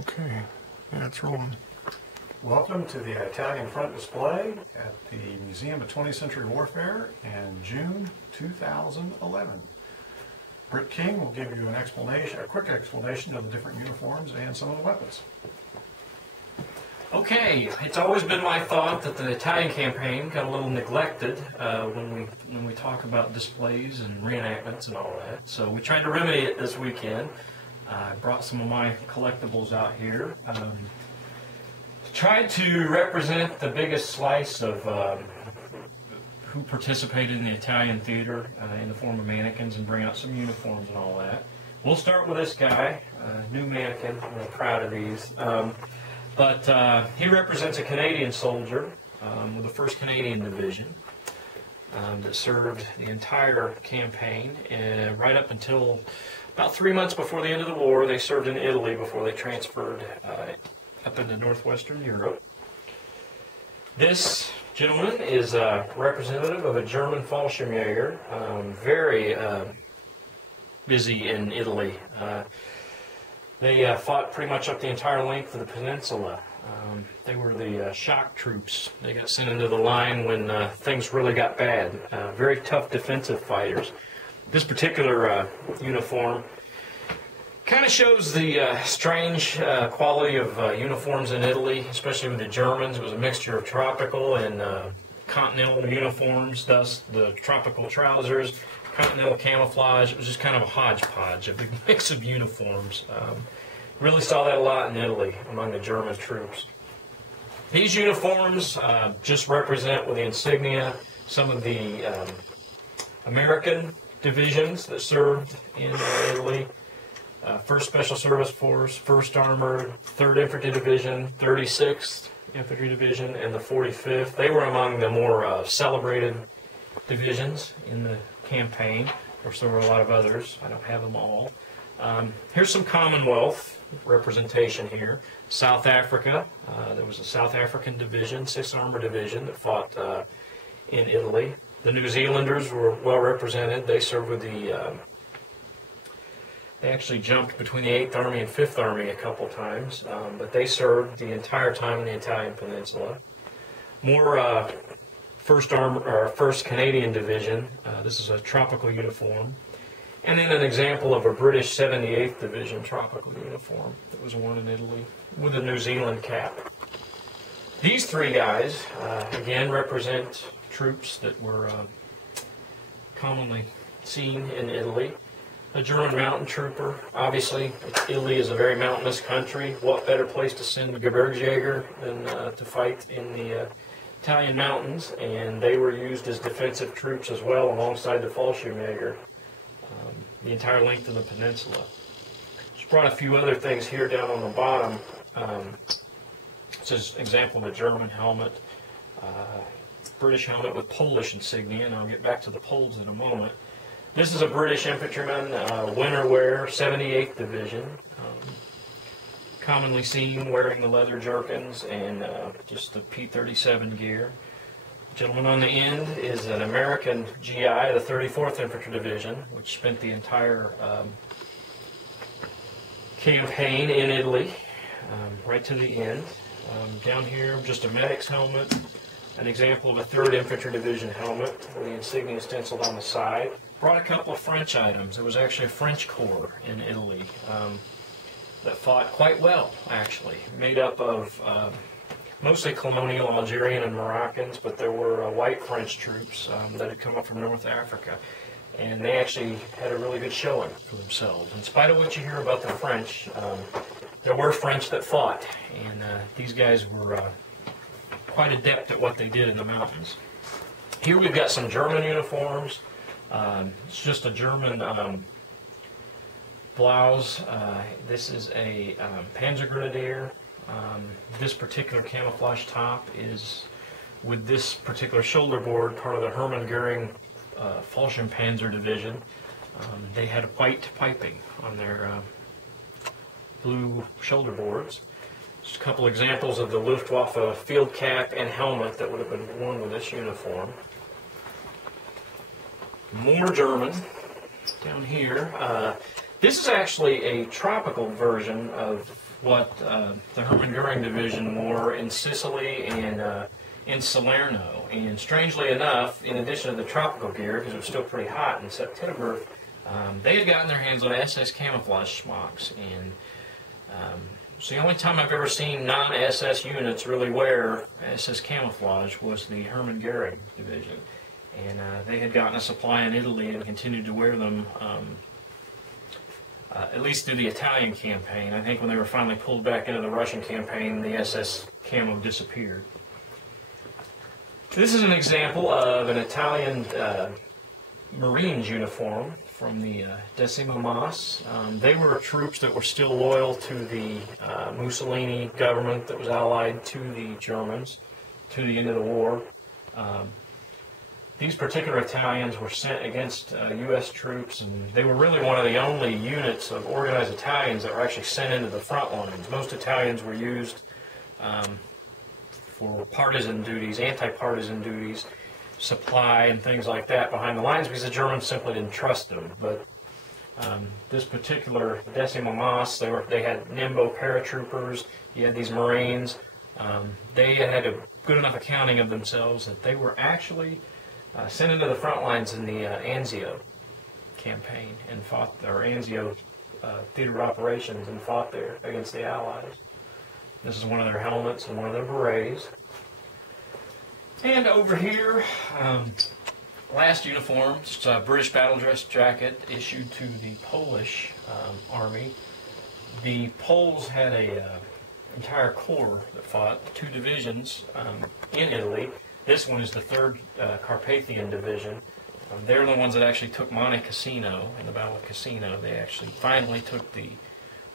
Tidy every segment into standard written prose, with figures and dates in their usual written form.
Okay, yeah, it's rolling. Welcome to the Italian Front display at the Museum of 20th Century Warfare in June 2011. Britt King will give you a quick explanation of the different uniforms and some of the weapons. Okay, it's always been my thought that the Italian campaign got a little neglected when we talk about displays and reenactments and all that. So we tried to remedy it this weekend. I brought some of my collectibles out here. Tried to represent the biggest slice of who participated in the Italian theater in the form of mannequins and bring out some uniforms and all that. We'll start with this guy, new mannequin. I'm really proud of these. But he represents a Canadian soldier with the 1st Canadian Division that served the entire campaign, and right up until about 3 months before the end of the war. They served in Italy before they transferred up into northwestern Europe. This gentleman is a representative of a German Fallschirmjäger, very busy in Italy. They fought pretty much up the entire length of the peninsula. They were the shock troops. They got sent into the line when things really got bad. Very tough defensive fighters. This particular uniform kind of shows the strange quality of uniforms in Italy, especially with the Germans. It was a mixture of tropical and continental uniforms, thus the tropical trousers, continental camouflage. It was just kind of a hodgepodge, a big mix of uniforms. Really saw that a lot in Italy among the German troops. These uniforms just represent with the insignia some of the American divisions that served in Italy. 1st Special Service Force, 1st Armored, 3rd Infantry Division, 36th Infantry Division, and the 45th. They were among the more celebrated divisions in the campaign. Of course, there were a lot of others. I don't have them all. Here's some Commonwealth representation here. South Africa, there was a South African division, 6th Armored Division, that fought in Italy. The New Zealanders were well represented. They served with the, they actually jumped between the 8th Army and 5th Army a couple times, but they served the entire time in the Italian Peninsula. More 1st Canadian Division. This is a tropical uniform. And then an example of a British 78th Division tropical uniform that was worn in Italy with a New Zealand cap. These three guys, again, represent troops that were commonly seen in Italy. A German mountain trooper. Obviously, Italy is a very mountainous country. What better place to send a Gebirgsjäger than to fight in the Italian mountains? And they were used as defensive troops as well alongside the Fallschirmjäger. The entire length of the peninsula. Just brought a few other things here down on the bottom. This is an example of a German helmet, British helmet with Polish insignia, and I'll get back to the Poles in a moment. This is a British infantryman, winter wear, 78th Division, commonly seen wearing the leather jerkins and just the P-37 gear. Gentleman on the end is an American GI, the 34th Infantry Division, which spent the entire campaign in Italy, right to the end. Down here, just a medic's helmet, an example of a 3rd Infantry Division helmet with the insignia stenciled on the side. Brought a couple of French items. There was actually a French Corps in Italy that fought quite well, actually, made up of mostly colonial Algerian and Moroccans, but there were white French troops that had come up from North Africa, and they actually had a really good showing for themselves. In spite of what you hear about the French, there were French that fought, and these guys were quite adept at what they did in the mountains. Here we've got some German uniforms. It's just a German blouse. This is a Panzer Grenadier. This particular camouflage top is with this particular shoulder board, part of the Hermann Göring Fallschirmpanzer Division. They had white piping on their blue shoulder boards. Just a couple examples of the Luftwaffe field cap and helmet that would have been worn with this uniform. More German down here. This is actually a tropical version of what the Hermann Goering Division wore in Sicily and in Salerno. And strangely enough, in addition to the tropical gear, because it was still pretty hot in September, they had gotten their hands on SS camouflage smocks. And it's the only time I've ever seen non-SS units really wear SS camouflage was the Hermann Goering Division. And they had gotten a supply in Italy and continued to wear them at least through the Italian campaign. I think when they were finally pulled back into the Russian campaign, the SS camo disappeared. This is an example of an Italian Marines uniform from the Decimo Mas. They were troops that were still loyal to the Mussolini government that was allied to the Germans to the end of the war. These particular Italians were sent against U.S. troops, and they were really one of the only units of organized Italians that were actually sent into the front lines. Most Italians were used for partisan duties, anti-partisan duties, supply and things like that behind the lines because the Germans simply didn't trust them. But this particular Decimo Mas, they had Nimbo paratroopers, you had these Marines. They had a good enough accounting of themselves that they were actually sent into the front lines in the Anzio campaign and fought, or Anzio theater operations, and fought there against the Allies. This is one of their helmets and one of their berets. And over here, last uniform, it's a British battle dress jacket issued to the Polish army. The Poles had a entire corps that fought, 2 divisions in Italy. This one is the 3rd Carpathian Division. They're the ones that actually took Monte Cassino in the Battle of Cassino. They actually finally took the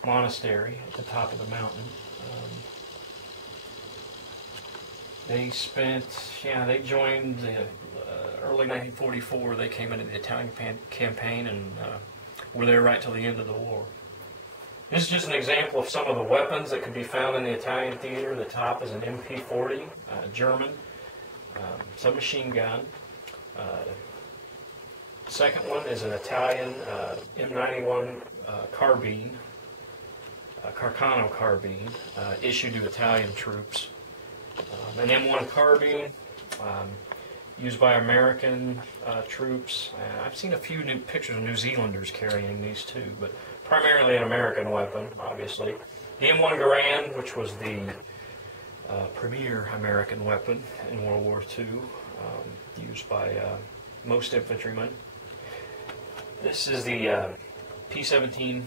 monastery at the top of the mountain. They joined the early 1944. They came into the Italian campaign and were there right till the end of the war. This is just an example of some of the weapons that could be found in the Italian theater. The top is an MP40, German submachine gun. Second one is an Italian M91 carbine, Carcano carbine, issued to Italian troops. An M1 carbine used by American troops. I've seen a few new pictures of New Zealanders carrying these too, but primarily an American weapon, obviously. The M1 Garand, which was the premier American weapon in World War II, used by most infantrymen. This is the P-17,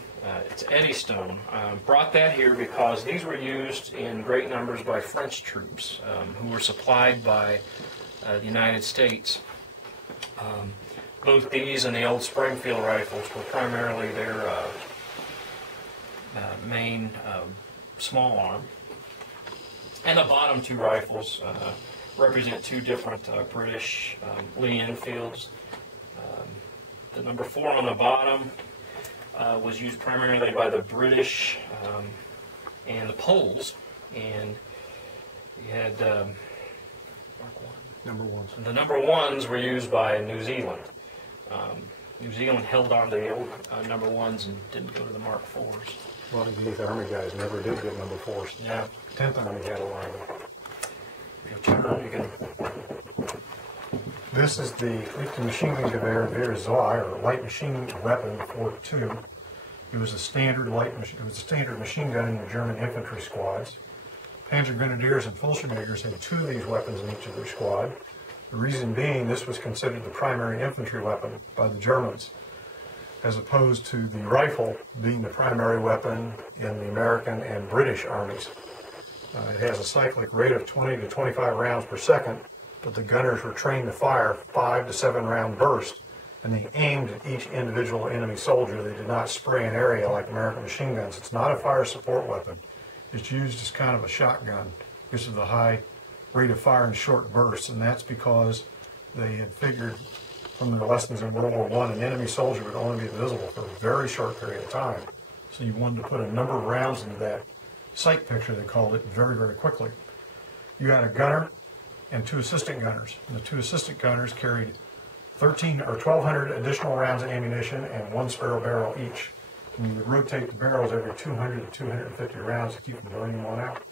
it's Eddystone. Brought that here because these were used in great numbers by French troops who were supplied by the United States. Both these and the old Springfield rifles were primarily their main small arm. And the bottom 2 rifles represent 2 different British Lee Enfields. The number 4 on the bottom was used primarily by the British and the Poles, and you had Number 1s. the number 1s were used by New Zealand. New Zealand held on to the old number 1s and didn't go to the Mark 4s. A lot of the 8th Army guys never did get number 4s. Yeah. 10th Army had a lot of them. If you turn, you can. This is the Lichte Maschinengewehr Wehr-2, or light machine weapon 4.2. It was a standard machine gun in the German infantry squads. Panzer Grenadiers and Fallschirmjägers had 2 of these weapons in each of their squad. The reason being this was considered the primary infantry weapon by the Germans, as opposed to the rifle being the primary weapon in the American and British armies. It has a cyclic rate of 20 to 25 rounds per second, but the gunners were trained to fire 5 to 7 round bursts, and they aimed at each individual enemy soldier. They did not spray an area like American machine guns. It's not a fire support weapon. It's used as kind of a shotgun because of the high rate of fire in short bursts, and that's because they had figured from their lessons in World War I, an enemy soldier would only be visible for a very short period of time. So you wanted to put a number of rounds into that sight picture, they called it, very, very quickly. You had a gunner and 2 assistant gunners, and the 2 assistant gunners carried 1,300 or 1,200 additional rounds of ammunition and 1 Sparrow barrel each. And you would rotate the barrels every 200 to 250 rounds to keep from burning one out.